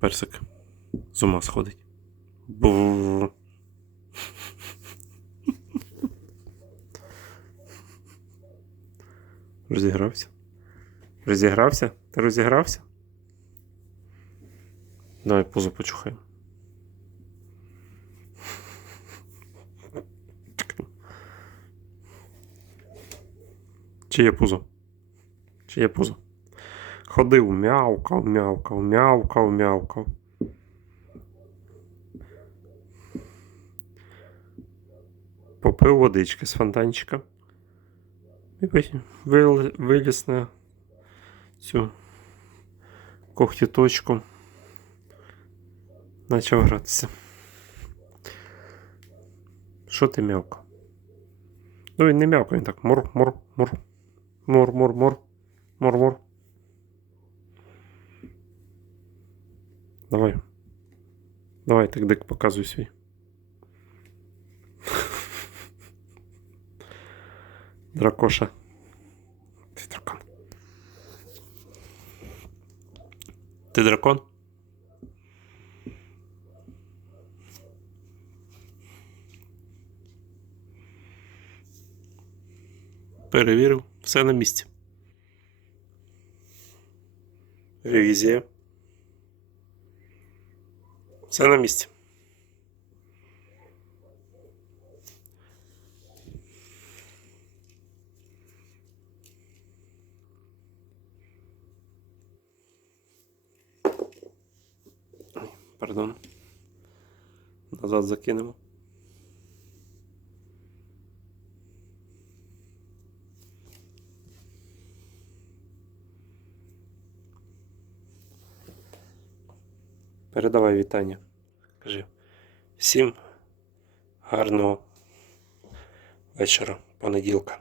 Персик з ума сходить. Розігрався. Розігрався? Ти розігрався? Давай позу почухаємо. Чи є пузо? Чи є пузо? Ходив, м'явкав, м'явкав, м'явкав, м'явкав. Попив водички з фонтанчика. І потім виліз на цю когтіточку. Почав гратися. Що ти м'явкав? Ну він не м'явкав, він так мур, мур, мур. Давай. Давай, так дик показуй свій. Дракоша. Ти дракон. Ти дракон? Перевірив, все на місці. Ревізія. Все на місці. Пардон. Назад закинемо. Передавай вітання. Кажи. Всім гарного вечора, понеділка.